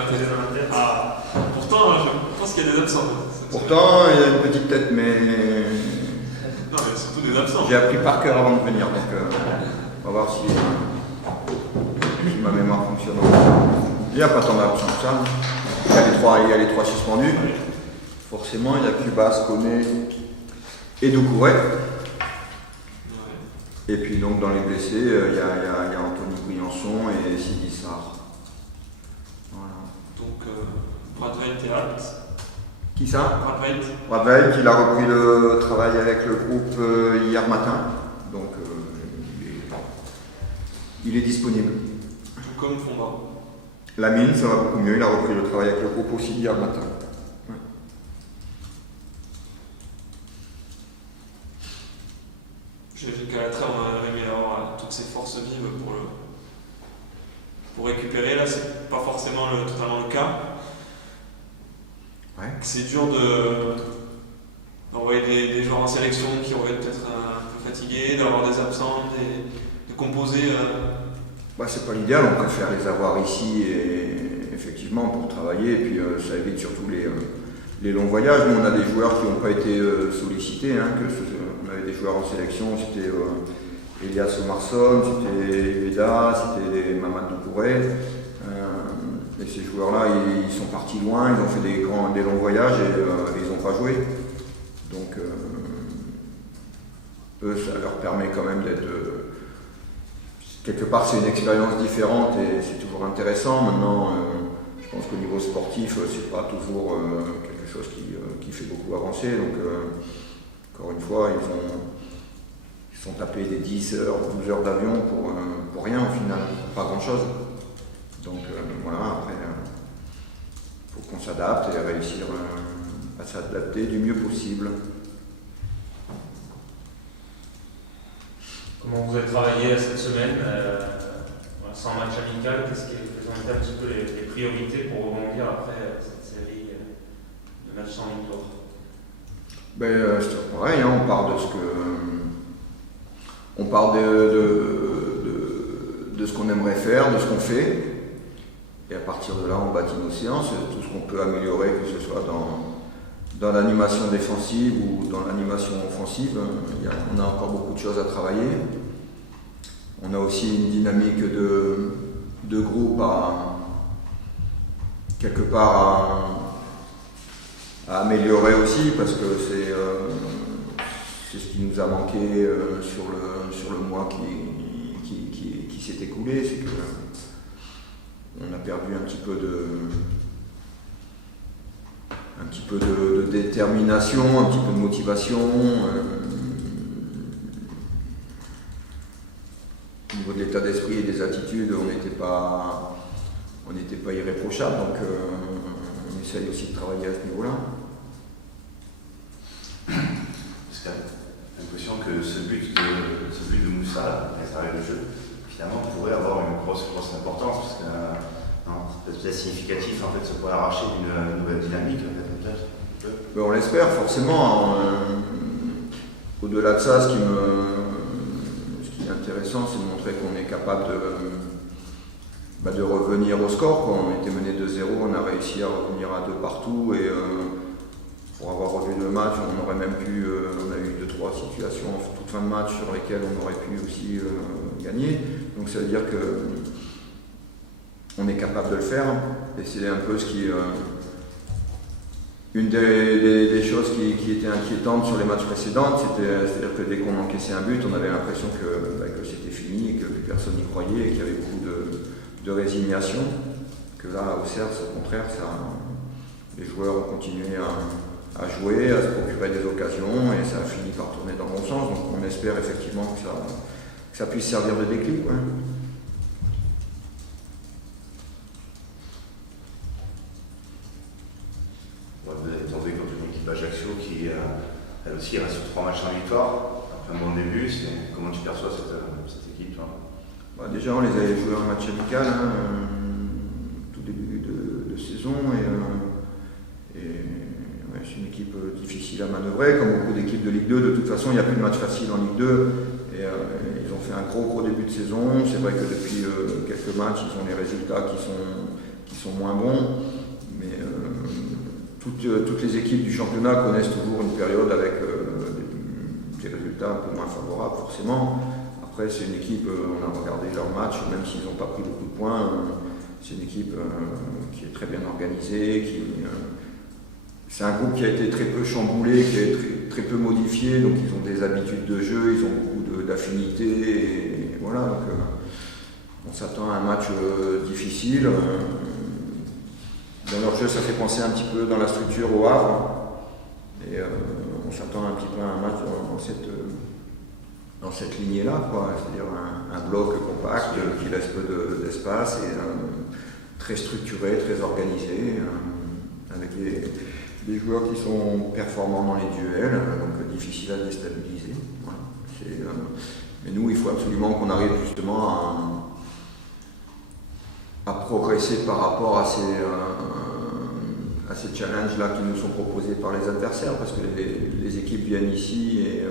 tête. Ah, pourtant, je pense qu'il y a des absents. Pourtant, il y a une petite tête, mais Non, mais surtout des absents. j'ai appris par cœur avant de venir, donc on va voir si ma mémoire fonctionne. Il n'y a pas tant d'absents que ça. Il y a les trois suspendus. Forcément, il y a Cubas, Koné et Doucouré. Et puis donc dans les blessés, il y a Anthony Briançon et Sidi Sarr. Voilà. Donc, Bradwell, Théâtre. Qui ça? Bradwell. Bradwell, qui a repris le travail avec le groupe hier matin. Donc il est disponible. Tout comme Fomba. Lamine, ça va beaucoup mieux, il a repris le travail avec le groupe aussi hier matin. Ouais. J'imagine qu'à la trêve, on a aimé avoir toutes ces forces vives pour récupérer. Là, c'est pas forcément totalement le cas. Ouais. C'est dur d'envoyer des joueurs en sélection qui auraient peut-être un peu fatigués, d'avoir des absents, de composer. C'est pas l'idéal, on préfère les avoir ici et effectivement pour travailler, et puis ça évite surtout les longs voyages. Nous on a des joueurs qui n'ont pas été sollicités, on avait des joueurs en sélection, c'était Elias Omarson, c'était Veda, c'était Mamad Doucouré. Et ces joueurs-là, ils sont partis loin, ils ont fait des longs voyages et ils n'ont pas joué. Donc eux, ça leur permet quand même d'être... quelque part, c'est une expérience différente et c'est toujours intéressant. Maintenant, je pense qu'au niveau sportif, c'est pas toujours quelque chose qui fait beaucoup avancer. Donc, encore une fois, ils sont tapés des 10 heures, 12 heures d'avion pour rien au final, pas grand-chose. Donc voilà, après, il faut qu'on s'adapte et réussir à s'adapter du mieux possible. Comment vous avez travaillé cette semaine sans match amical? Quelles ont été un petit peu les priorités pour rebondir après cette série de matchs sans victoire? C'est pareil, on part de ce que... On part de ce qu'on aimerait faire, de ce qu'on fait. Et à partir de là, on bâtit nos séances, tout ce qu'on peut améliorer, que ce soit dans l'animation défensive ou dans l'animation offensive. On a encore beaucoup de choses à travailler. On a aussi une dynamique de groupe quelque part à améliorer aussi, parce que c'est ce qui nous a manqué sur le mois qui s'est écoulé. C'est que on a perdu un petit peu de détermination, un petit peu de motivation. Au niveau de l'état d'esprit et des attitudes, on n'était pas irréprochable, donc on essaye aussi de travailler à ce niveau-là. Parce que j'ai l'impression que ce but de Moussa, avec l'arrêt de jeu, finalement pourrait avoir une grosse importance, parce que c'est peut-être significatif en fait, ça pourrait arracher une nouvelle dynamique en fait, peut-être. On l'espère forcément. Au-delà de ça, ce qui est intéressant, c'est de montrer qu'on est capable de revenir au score. On était mené 2-0, on a réussi à revenir à 2 partout, et pour avoir revu le match, on aurait même pu, on a eu 2-3 situations en toute fin de match sur lesquelles on aurait pu aussi gagner. Donc ça veut dire que on est capable de le faire, et c'est un peu ce qui... une des choses qui était inquiétante sur les matchs précédents, c'est-à-dire que dès qu'on encaissait un but, on avait l'impression que c'était fini, que plus personne n'y croyait, et qu'il y avait beaucoup de résignation. Que là, au Cerf, au contraire, les joueurs ont continué à jouer, à se procurer des occasions, et ça a fini par tourner dans le bon sens. Donc on espère effectivement que ça puisse servir de déclic. Ouais. Vous avez tombé contre une équipe Ajaccio qui, elle aussi, reste sur 3 matchs sans victoire. Après un bon début, comment tu perçois cette équipe, toi? Déjà, on les avait joués en match amical, tout début de saison, et ouais, c'est une équipe difficile à manœuvrer, comme beaucoup d'équipes de Ligue 2. De toute façon, il n'y a plus de match facile en Ligue 2, et ils ont fait un gros début de saison. C'est vrai que depuis quelques matchs, ils ont les résultats sont moins bons, mais toutes les équipes du championnat connaissent toujours une période avec des résultats un peu moins favorables forcément. Après c'est une équipe, on a regardé leur match, même s'ils n'ont pas pris beaucoup de points, c'est une équipe qui est très bien organisée, c'est un groupe qui a été très peu chamboulé, qui a été très peu modifié, donc ils ont des habitudes de jeu, ils ont beaucoup d'affinités, et voilà, donc on s'attend à un match difficile. Dans leur jeu, ça fait penser un petit peu dans la structure au Havre, et on s'attend un petit peu à un match dans cette lignée-là, quoi. C'est-à-dire un bloc compact qui laisse peu d'espace et très structuré, très organisé, avec des joueurs qui sont performants dans les duels, donc difficiles à déstabiliser. Voilà. Mais nous, il faut absolument qu'on arrive justement à progresser par rapport à ces challenges-là qui nous sont proposés par les adversaires, parce que les équipes viennent ici et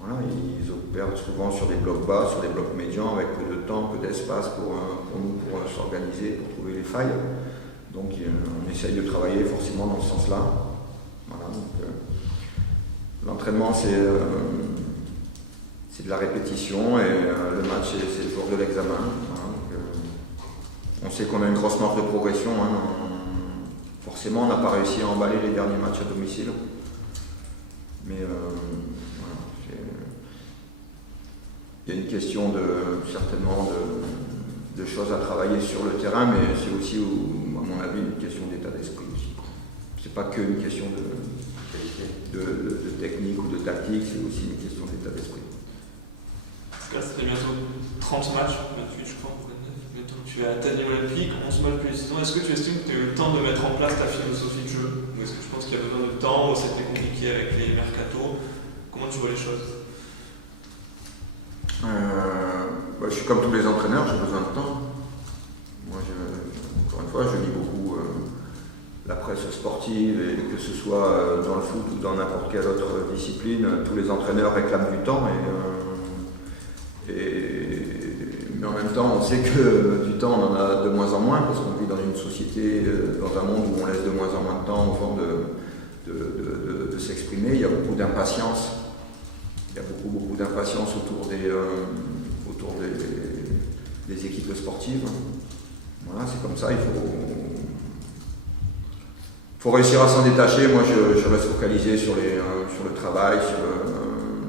voilà, ils opèrent souvent sur des blocs bas, sur des blocs médians, avec peu de temps, peu d'espace pour nous pour s'organiser, pour trouver les failles. Donc on essaye de travailler forcément dans ce sens-là. Voilà, l'entraînement c'est de la répétition et le match c'est le jour de l'examen. Voilà, on sait qu'on a une grosse marge de progression. Forcément on n'a pas réussi à emballer les derniers matchs à domicile. Mais voilà, il y a une question certainement de choses à travailler sur le terrain, mais c'est aussi, à mon avis, une question d'état d'esprit. C'est pas que une question de technique ou de tactique, c'est aussi une question d'état d'esprit. Là, ça fait bientôt 30 matchs, 28 je crois, bientôt que tu es à ta niveau olympique, 11 matchs plus saison. Est-ce que tu estimes que tu as eu le temps de mettre en place ta philosophie de jeu, ou est-ce que tu penses qu'il y a besoin de temps, ou c'était compliqué avec les mercatos? Comment tu vois les choses? Je suis comme tous les entraîneurs, j'ai besoin de temps. Moi, encore une fois, je lis beaucoup la presse sportive, et que ce soit dans le foot ou dans n'importe quelle autre discipline, tous les entraîneurs réclament du temps. Mais en même temps, on sait que du temps, on en a de moins en moins, parce qu'on vit dans une société, dans un monde où on laisse de moins en moins de temps aux gens de s'exprimer. Il y a beaucoup d'impatience. Il y a beaucoup d'impatience autour des équipes sportives. Voilà, c'est comme ça, il faut réussir à s'en détacher. Moi, je reste focalisé sur le travail, sur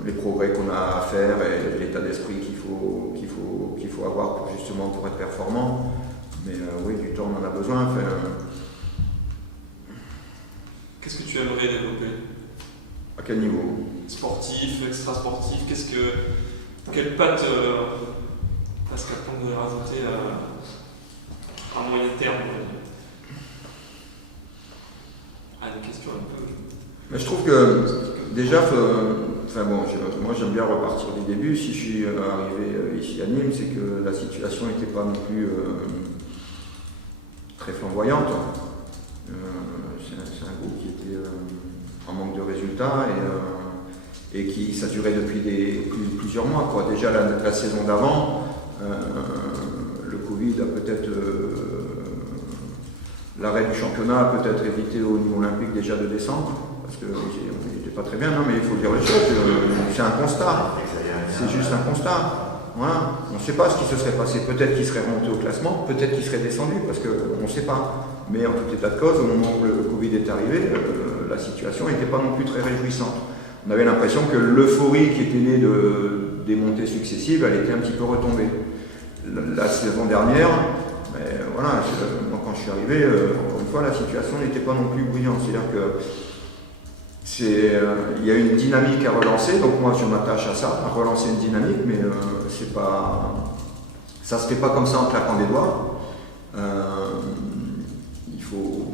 les progrès qu'on a à faire et l'état d'esprit qu'il faut avoir pour être performant. Mais oui, du temps, on en a besoin. Qu'est-ce que tu aimerais développer? À quel niveau? Sportif, extra-sportif, quelle patte Pascal pourrait rajouter à moyen terme? Une question un peu. Mais je trouve que déjà, moi j'aime bien repartir du début. Si je suis arrivé ici à Nîmes, c'est que la situation n'était pas non plus très flamboyante. C'est un groupe qui était en manque de résultats et qui ça durait depuis plusieurs mois, quoi. Déjà la saison d'avant, le Covid a peut-être l'arrêt du championnat a peut-être évité au niveau olympique déjà de descendre, parce qu'il n'était pas très bien. Non, mais il faut dire les choses, c'est un constat, c'est juste un constat. Voilà. On ne sait pas ce qui se serait passé, peut-être qu'il serait remonté au classement, peut-être qu'il serait descendu, parce qu'on ne sait pas. Mais en tout état de cause, au moment où le Covid est arrivé, la situation n'était pas non plus très réjouissante. On avait l'impression que l'euphorie qui était née des montées successives, elle était un petit peu retombée. La saison dernière, voilà, moi quand je suis arrivé, encore une fois, la situation n'était pas non plus bruyante. C'est-à-dire que il y a une dynamique à relancer, donc moi je m'attache à ça, à relancer une dynamique, mais ça se fait pas comme ça en claquant des doigts. Il faut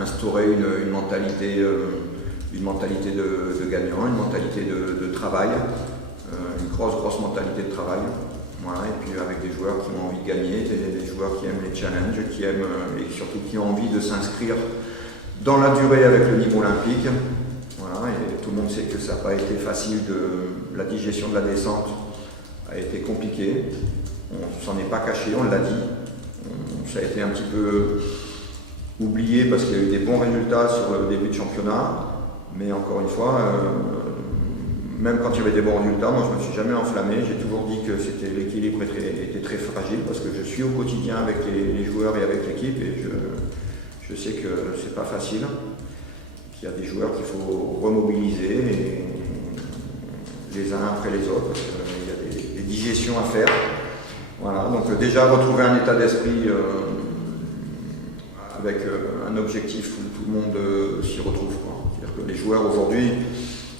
instaurer une mentalité de gagnant, une mentalité de travail, une grosse mentalité de travail. Voilà, et puis avec des joueurs qui ont envie de gagner, des joueurs qui aiment les challenges, qui aiment et surtout qui ont envie de s'inscrire dans la durée avec le niveau olympique. Voilà, et tout le monde sait que ça n'a pas été facile, la digestion de la descente a été compliquée. On ne s'en est pas caché, on l'a dit. On ça a été un petit peu oublié parce qu'il y a eu des bons résultats sur le début de championnat. Mais encore une fois, même quand il y avait des bons résultats, moi je ne me suis jamais enflammé. J'ai toujours dit que l'équilibre était très fragile parce que je suis au quotidien avec les joueurs et avec l'équipe et je sais que c'est pas facile, qu'il y a des joueurs qu'il faut remobiliser et les uns après les autres parce qu'il y a des digestions à faire. Voilà, donc déjà retrouver un état d'esprit avec un objectif où tout le monde s'y retrouve. C'est-à-dire que les joueurs aujourd'hui,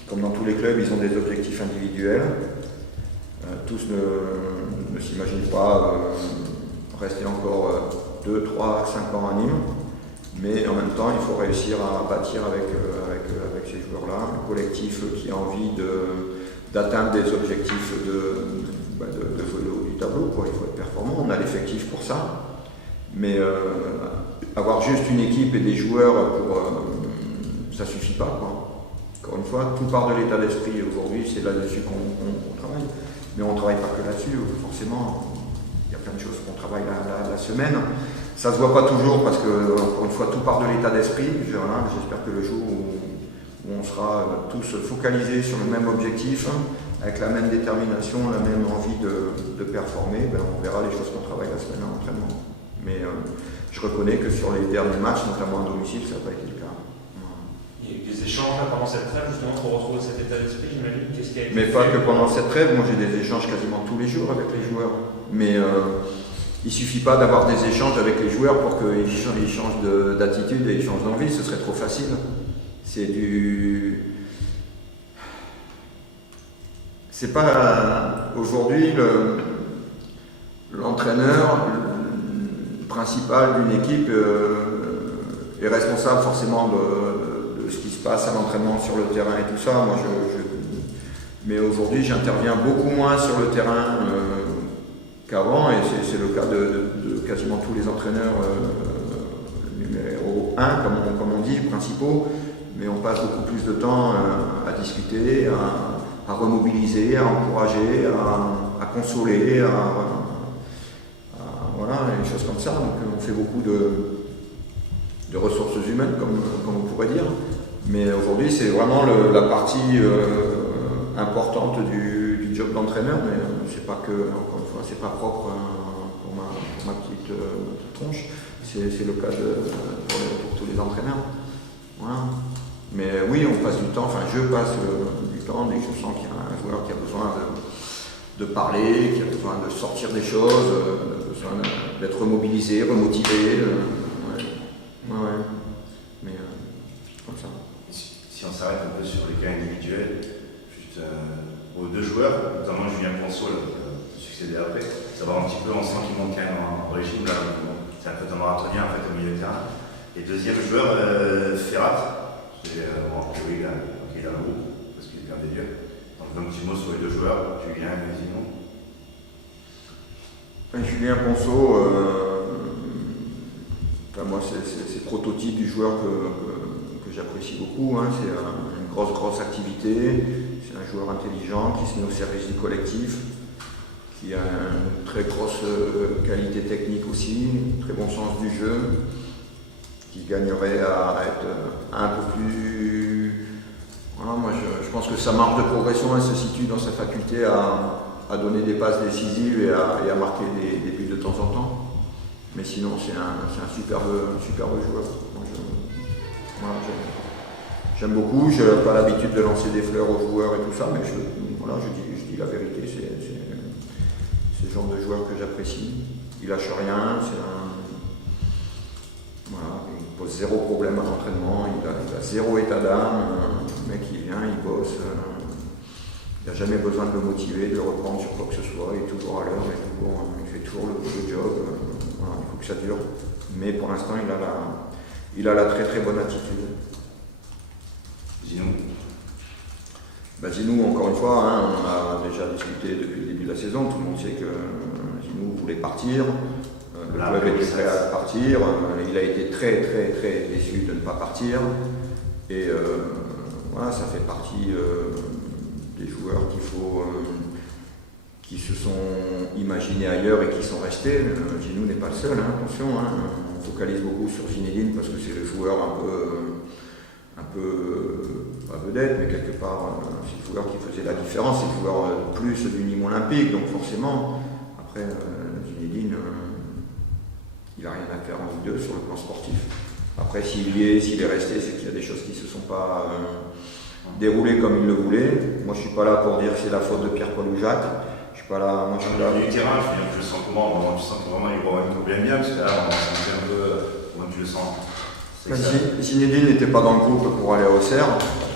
comme dans tous les clubs, ils ont des objectifs individuels. Tous ne s'imaginent pas rester encore 2, 3, 5 ans à Nîmes. Mais en même temps, il faut réussir à bâtir avec ces joueurs-là un collectif qui a envie d'atteindre des objectifs de jouer le haut du tableau. Il faut être performant, on a l'effectif pour ça. Mais avoir juste une équipe et des joueurs, ça ne suffit pas. Encore une fois, tout part de l'état d'esprit. Aujourd'hui, c'est là-dessus qu'on travaille. Mais on ne travaille pas que là-dessus, forcément. Il y a plein de choses qu'on travaille la semaine. Ça ne se voit pas toujours parce que, encore une fois, tout part de l'état d'esprit. J'espère que le jour où on sera tous focalisés sur le même objectif, avec la même détermination, la même envie de performer, on verra les choses qu'on travaille la semaine en entraînement. Mais je reconnais que sur les derniers matchs, notamment à domicile, ça n'a pas été le cas. Il y a eu des échanges là, pendant cette trêve, justement, pour retrouver cet état d'esprit, j'imagine. Qu'est-ce qui a été Mais pas que pendant cette trêve, moi j'ai des échanges quasiment tous les jours avec les joueurs. Mais il ne suffit pas d'avoir des échanges avec les joueurs pour qu'ils changent d'attitude et ils changent d'envie, ce serait trop facile. C'est pas aujourd'hui l'entraîneur principal d'une équipe est responsable forcément de ce qui se passe à l'entraînement sur le terrain et tout ça. Mais aujourd'hui, j'interviens beaucoup moins sur le terrain qu'avant, et c'est le cas de quasiment tous les entraîneurs numéro 1, comme on dit, principaux, mais on passe beaucoup plus de temps à discuter, à remobiliser, à encourager, à consoler, voilà, des choses comme ça. Donc on fait beaucoup de ressources humaines, comme on pourrait dire. Mais aujourd'hui, c'est vraiment la partie importante du job d'entraîneur, mais c'est pas que, encore une fois, c'est pas propre pour ma petite tronche. C'est le cas pour tous les entraîneurs. Voilà. Mais oui, on passe du temps, enfin je passe du temps dès que je sens qu'il y a un joueur qui a besoin de parler, qui a besoin de sortir des choses, besoin d'être mobilisé, remotivé. Ouais. Mais comme ça. Si on s'arrête un peu sur les cas individuels, juste aux deux joueurs, notamment Julien Ponceau, succédé après, savoir un petit peu, on sent qu'il manque quand même en régime, là, c'est un peu dans marathonien en fait au milieu de terrain. Et deuxième joueur, Ferrat, c'est oui, il est dans le groupe, parce qu'il est bien des lieux. Donc un petit mot sur les deux joueurs, Julien et Zinon. Julien Ponceau, moi c'est prototype du joueur que j'apprécie beaucoup. C'est une grosse activité, c'est un joueur intelligent qui se met au service du collectif, qui a une très grosse qualité technique aussi, un très bon sens du jeu, qui gagnerait à être un peu plus... Voilà, moi je pense que sa marge de progression elle se situe dans sa faculté à donner des passes décisives et à marquer des buts de temps en temps. Mais sinon c'est un superbe joueur. Moi, j'aime beaucoup, je n'ai pas l'habitude de lancer des fleurs aux joueurs et tout ça, mais je dis la vérité, c'est le genre de joueur que j'apprécie. Il lâche rien, il pose zéro problème à l'entraînement, il a zéro état d'âme, le mec il vient, il bosse, il n'a jamais besoin de le motiver, de le reprendre sur quoi que ce soit, il est toujours à l'heure, il fait toujours le job, il faut que ça dure. Mais pour l'instant il a la très bonne attitude. Zinou Zinou, encore une fois, on a déjà discuté depuis le début de la saison, tout le monde sait que Zinou voulait partir. Le club était prêt à partir, il a été très déçu de ne pas partir et ça fait partie des joueurs qui se sont imaginés ailleurs et qui sont restés. Ginou n'est pas le seul, hein, attention. Hein. On focalise beaucoup sur Zinedine parce que c'est le joueur un peu pas vedette, mais quelque part, c'est le joueur qui faisait la différence, c'est le joueur plus du Nîmes olympique, donc forcément, après, Zinedine, il n'a rien à faire en Ligue 2 sur le plan sportif. Après, s'il est resté, c'est qu'il y a des choses qui ne se sont pas déroulées comme il le voulait. Moi, je ne suis pas là pour dire que c'est la faute de Pierre-Paul ou Jacques. Je suis pas là. Moi, je suis là. Du terrain, je le sens comment? Tu sens que vraiment il voit une bien bien, parce que là, on sent un peu comment tu le sens. Zinedine n'était pas dans le groupe pour aller à Auxerre,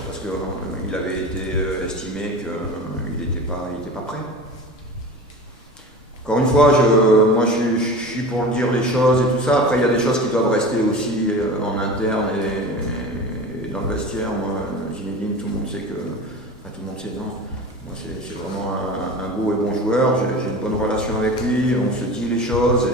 parce qu'il avait été estimé qu'il n'était pas prêt. Encore une fois, moi je suis pour dire les choses et tout ça. Après, il y a des choses qui doivent rester aussi en interne et dans le vestiaire. Moi, Zinedine, tout le monde sait que. Enfin, tout le monde sait, non. Moi, c'est vraiment un beau et bon joueur. J'ai une bonne relation avec lui. On se dit les choses.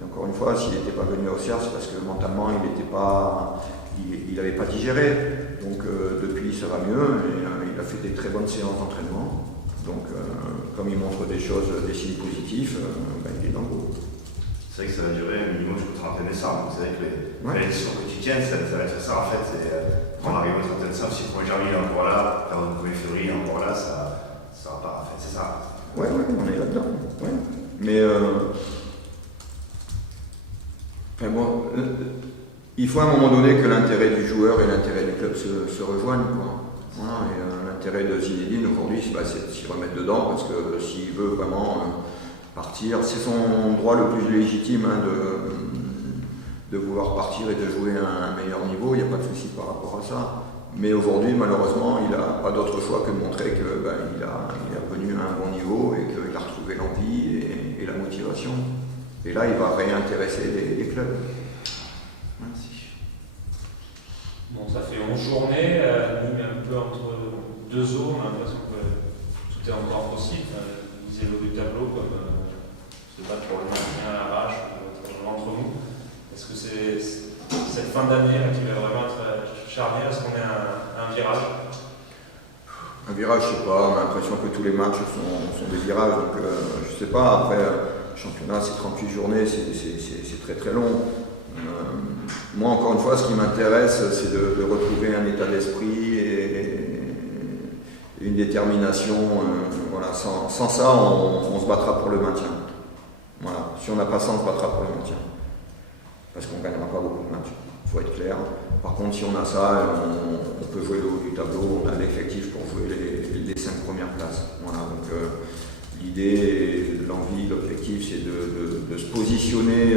Et encore une fois, s'il n'était pas venu à Auxerre, c'est parce que mentalement, il n'avait pas digéré. Donc, depuis, ça va mieux. Et il a fait des très bonnes séances d'entraînement. Donc, comme il montre des choses, des signes positifs, il est dans le groupe. C'est vrai que ça va durer un minimum jusqu'au 31 décembre. C'est vrai que les élections quotidiennes, ça va être ça en fait. Quand on arrive au 31 décembre, si le 1er janvier est encore là, le 1er février est encore là, ça va pas. En fait, c'est ça. Ouais, on est là-dedans. Ouais. Mais il faut à un moment donné que l'intérêt du joueur et l'intérêt du club se rejoignent, quoi. Voilà, et l'intérêt de Zinedine aujourd'hui, c'est de s'y remettre dedans, parce que s'il veut vraiment partir, c'est son droit le plus légitime de vouloir partir et de jouer à un meilleur niveau, il n'y a pas de souci par rapport à ça. Mais aujourd'hui, malheureusement, il n'a pas d'autre choix que de montrer qu'il est revenu à un bon niveau et qu'il a retrouvé l'envie et la motivation. Et là, il va réintéresser les clubs. Merci. Bon, ça fait 11 journées, Nîmes est un peu entre deux eaux, on a l'impression que tout est encore possible. Vous lisez le haut du tableau comme se battre pour le maintien à l'arrache, entre nous. Est-ce que c'est cette fin d'année qui va vraiment être charnière? Est-ce qu'on est à un virage? Un virage, je ne sais pas, on a l'impression que tous les matchs sont des virages, donc je ne sais pas. Après, le championnat, c'est 38 journées, c'est très très long. Moi, encore une fois, ce qui m'intéresse, c'est de retrouver un état d'esprit et une détermination. Voilà. Sans ça, on se battra pour le maintien. Voilà. Si on n'a pas ça, on se battra pour le maintien. Parce qu'on ne gagnera pas beaucoup de matchs, il faut être clair. Par contre, si on a ça, on peut jouer le haut du tableau, on a l'effectif pour jouer les 5 premières places. Voilà. Donc, l'idée, l'envie, l'objectif, c'est de se positionner.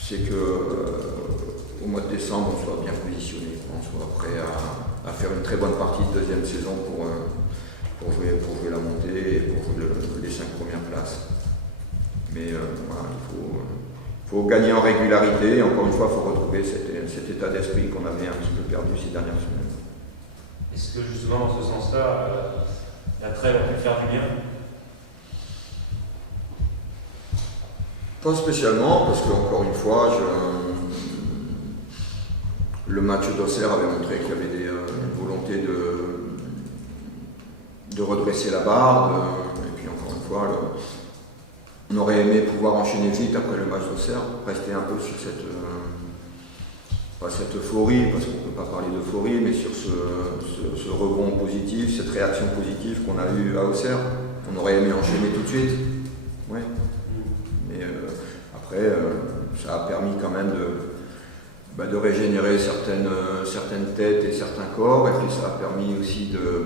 C'est qu'au mois de décembre, on soit bien positionné, on soit prêt à faire une très bonne partie de deuxième saison pour jouer la montée et pour jouer les 5 premières places. Mais voilà, il faut gagner en régularité. Et encore une fois, il faut retrouver cet état d'esprit qu'on avait un petit peu perdu ces dernières semaines. Est-ce que justement, dans ce sens-là, la trêve a pu faire du bien? Pas spécialement, parce qu'encore une fois, le match d'Auxerre avait montré qu'il y avait une volonté de redresser la barre. Et puis encore une fois, on aurait aimé pouvoir enchaîner vite après le match d'Auxerre, rester un peu sur pas cette euphorie, parce qu'on ne peut pas parler d'euphorie, mais sur ce rebond positif, cette réaction positive qu'on a eue à Auxerre. On aurait aimé enchaîner tout de suite. Ouais. Mais après, ça a permis quand même de régénérer certaines têtes et certains corps, et puis ça a permis aussi de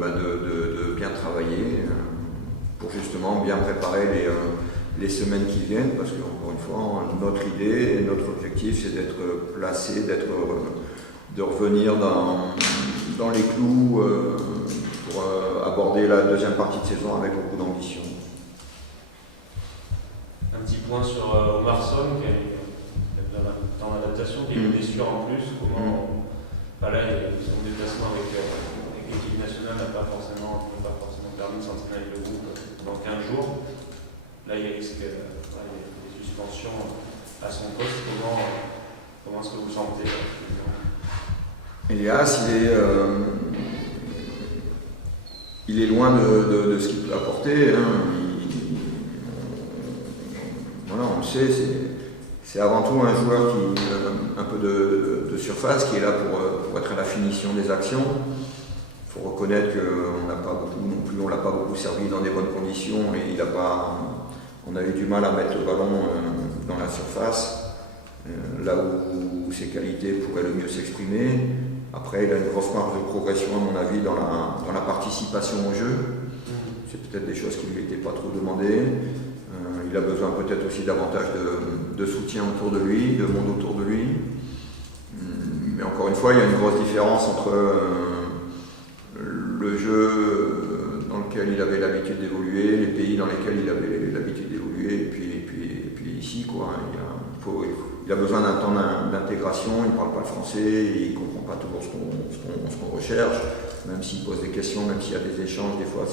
bien travailler pour justement bien préparer les semaines qui viennent, parce qu'encore une fois, notre idée et notre objectif, c'est d'être placé, de revenir dans les clous pour aborder la deuxième partie de saison avec beaucoup d'ambition. Un petit point sur Omarsson, qui est dans l'adaptation, qui est une blessure en plus. Comment là, son déplacement avec l'équipe nationale n'a pas forcément permis de s'entraîner avec le groupe pendant 15 jours. Là, il risque des suspensions à son poste. Comment est-ce que vous sentez? Elias, il est loin de ce qu'il peut apporter. Hein. Voilà, on le sait, c'est avant tout un joueur qui un peu de surface, qui est là pour être à la finition des actions. Il faut reconnaître qu'on n'a pas beaucoup non plus, on l'a pas beaucoup servi dans des bonnes conditions et on a eu du mal à mettre le ballon dans la surface, là où ses qualités pourraient le mieux s'exprimer. Après, il a une grosse marge de progression à mon avis dans la participation au jeu. C'est peut-être des choses qui ne lui étaient pas trop demandées. Il a besoin peut-être aussi davantage de soutien autour de lui, de monde autour de lui. Mais encore une fois, il y a une grosse différence entre le jeu dans lequel il avait l'habitude d'évoluer, les pays dans lesquels il avait l'habitude d'évoluer, et puis ici, quoi. Il a besoin d'un temps d'intégration, il ne parle pas le français, il ne comprend pas toujours ce qu'on recherche, même s'il pose des questions, même s'il y a des échanges, des fois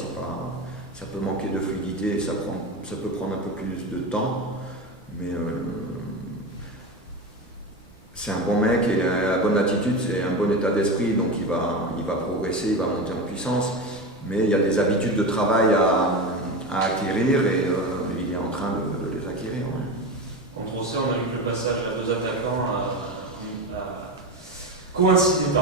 ça peut manquer de fluidité, ça peut prendre un peu plus de temps, mais c'est un bon mec et la bonne attitude, c'est un bon état d'esprit, donc il va progresser, il va monter en puissance, mais il y a des habitudes de travail à acquérir et il est en train de les acquérir. Ouais. Contre Auxerre, on a vu que le passage à 2 attaquants a coïncidé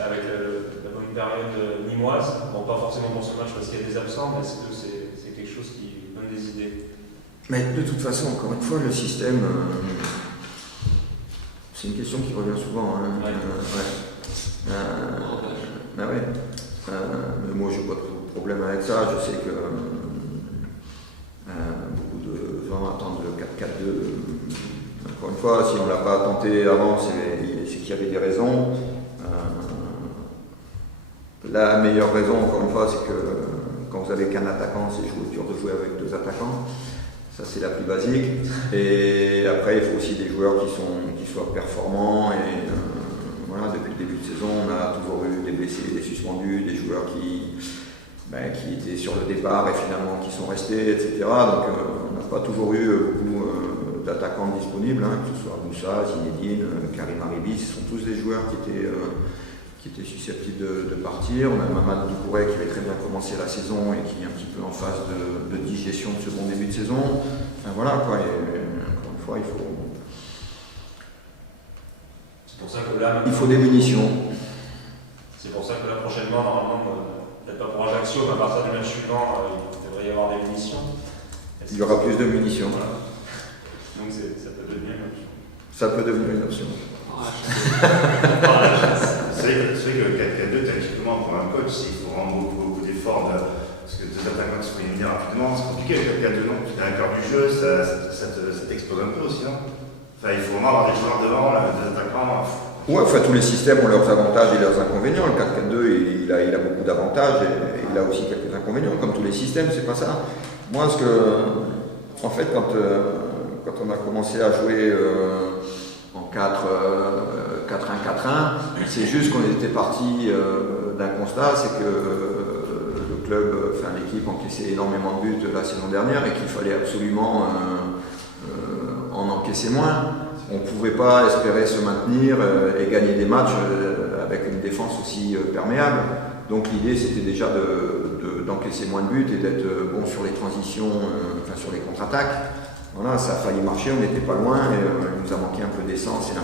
avec la bonne période nîmoise. Bon, pas forcément pour ce match parce qu'il y a des absents, mais est-ce que c'est quelque chose qui donne des idées? Mais de toute façon, encore une fois, le système, c'est une question qui revient souvent. Hein. Ouais. Mais moi, je n'ai pas de problème avec ça. Je sais que beaucoup de gens attendent le 4-4-2. Encore une fois, si on ne l'a pas tenté avant, c'est qu'il y avait des raisons. La meilleure raison, encore une fois, c'est que quand vous avez qu'un attaquant, c'est dur de jouer avec 2 attaquants. Ça, c'est la plus basique. Et après, il faut aussi des joueurs qui soient performants. Et voilà, depuis le début de saison, on a toujours eu des blessés, des suspendus, des joueurs qui étaient sur le départ et finalement qui sont restés, etc. Donc, on n'a pas toujours eu beaucoup d'attaquants disponibles, hein, que ce soit Moussa, Zinedine, Karim Aribi. Ce sont tous des joueurs qui étaient susceptibles de partir. On a Mamad Doucouré qui avait très bien commencé la saison et qui est un petit peu en phase de digestion de ce bon début de saison. Enfin, voilà quoi, et encore une fois, C'est pour ça que là, il faut des munitions. C'est pour ça que là, prochainement, normalement, peut-être pas pour Ajaccio, mais à partir du match suivant, il devrait y avoir des munitions. Il y aura plus de munitions. Voilà. Donc ça peut devenir une option. Ça peut devenir une option. C'est vrai que le 4-4-2, tactiquement, pour un coach, il faut vraiment beaucoup d'efforts. Parce que 2 attaquants qui se font éliminer rapidement, c'est compliqué avec le 4-4-2, non? Tu as un cœur du jeu, ça t'expose un peu aussi, non? Enfin, il faut vraiment avoir des joueurs devant, là, 2 attaquants. Ouais, enfin, tous les systèmes ont leurs avantages et leurs inconvénients. Le 4-4-2, il a beaucoup d'avantages et il a aussi quelques inconvénients, comme tous les systèmes, c'est pas ça. Moi, en fait, quand on a commencé à jouer en 4-1-4-1, c'est juste qu'on était parti d'un constat, c'est que le club, l'équipe encaissait énormément de buts la saison dernière et qu'il fallait absolument en encaisser moins. On ne pouvait pas espérer se maintenir et gagner des matchs avec une défense aussi perméable. Donc l'idée c'était déjà d'encaisser moins de buts et d'être bon sur les transitions, sur les contre-attaques. Voilà, ça a failli marcher, on n'était pas loin et il nous a manqué un peu d'essence et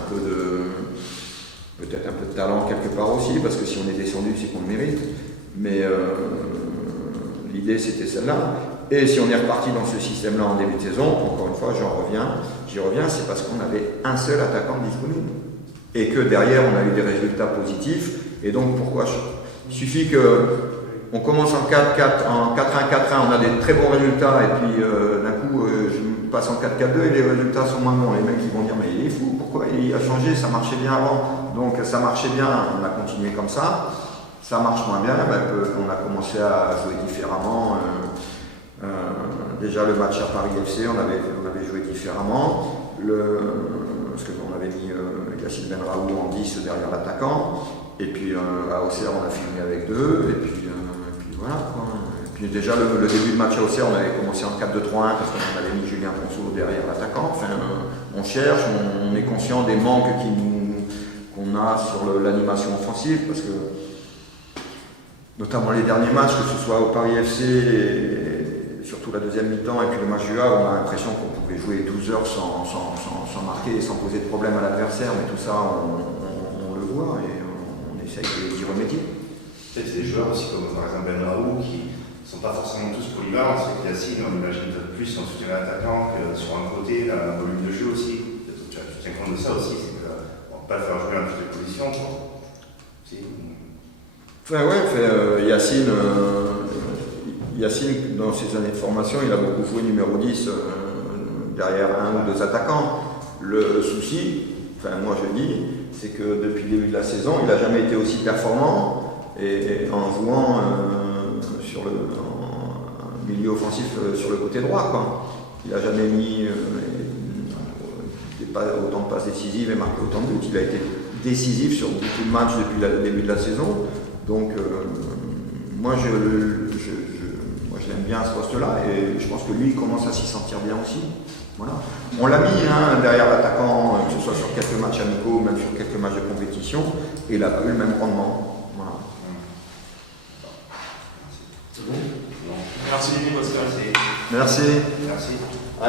peut-être un peu de talent quelque part aussi, parce que si on est descendu, c'est qu'on le mérite. Mais l'idée c'était celle-là. Et si on est reparti dans ce système-là en début de saison, encore une fois, j'y reviens, c'est parce qu'on avait un seul attaquant disponible. Et que derrière, on a eu des résultats positifs. Et donc, pourquoi il suffit qu'on commence en 4-4, en 4-1-4-1, on a des très bons résultats, et puis d'un coup, je passe en 4-4-2 et les résultats sont moins bons. Les mecs, ils vont dire, mais il est fou, pourquoi il a changé, ça marchait bien avant. Donc, ça marchait bien, on a continué comme ça. Ça marche moins bien, on a commencé à jouer différemment. Déjà le match à Paris FC, on avait joué différemment, parce qu'on avait mis Yassine Benraou en 10 derrière l'attaquant, et puis à Auxerre on a fini avec 2, et puis voilà quoi. Et puis déjà le début de match à Auxerre, on avait commencé en 4-2-3-1 parce qu'on avait mis Julien Ponceau derrière l'attaquant. Enfin, on cherche, on est conscient des manques qu'on a sur l'animation offensive, parce que notamment les derniers matchs, que ce soit au Paris FC, et surtout la deuxième mi-temps, et puis le match du Havre, on a l'impression qu'on pouvait jouer 12 heures sans marquer et sans poser de problème à l'adversaire, mais tout ça, on le voit et on essaye d'y remédier. Peut-être des joueurs aussi comme par exemple Ben Raoult qui ne sont pas forcément tous polyvalents. C'est que Yacine, on imagine peut-être plus en soutien à l'attaquant que sur un côté, un volume de jeu aussi. Tu tiens compte de ça aussi, c'est qu'on ne va pas le faire jouer à toutes les positions. Si. Yacine, dans ses années de formation, il a beaucoup joué numéro 10 derrière un ou deux attaquants. Le souci, moi je dis, c'est que depuis le début de la saison, il n'a jamais été aussi performant et en jouant sur le milieu offensif sur le côté droit, quoi. Il n'a jamais mis autant de passes décisives et marqué autant de buts. Il a été décisif sur beaucoup de matchs depuis le début de la saison. Donc moi je l'aime bien à ce poste-là et je pense que lui il commence à s'y sentir bien aussi. Voilà. On l'a mis derrière l'attaquant, que ce soit sur quelques matchs amicaux, même sur quelques matchs de compétition, et il n'a pas eu le même rendement. Voilà. C'est bon. Merci, Oscar. Merci. Merci.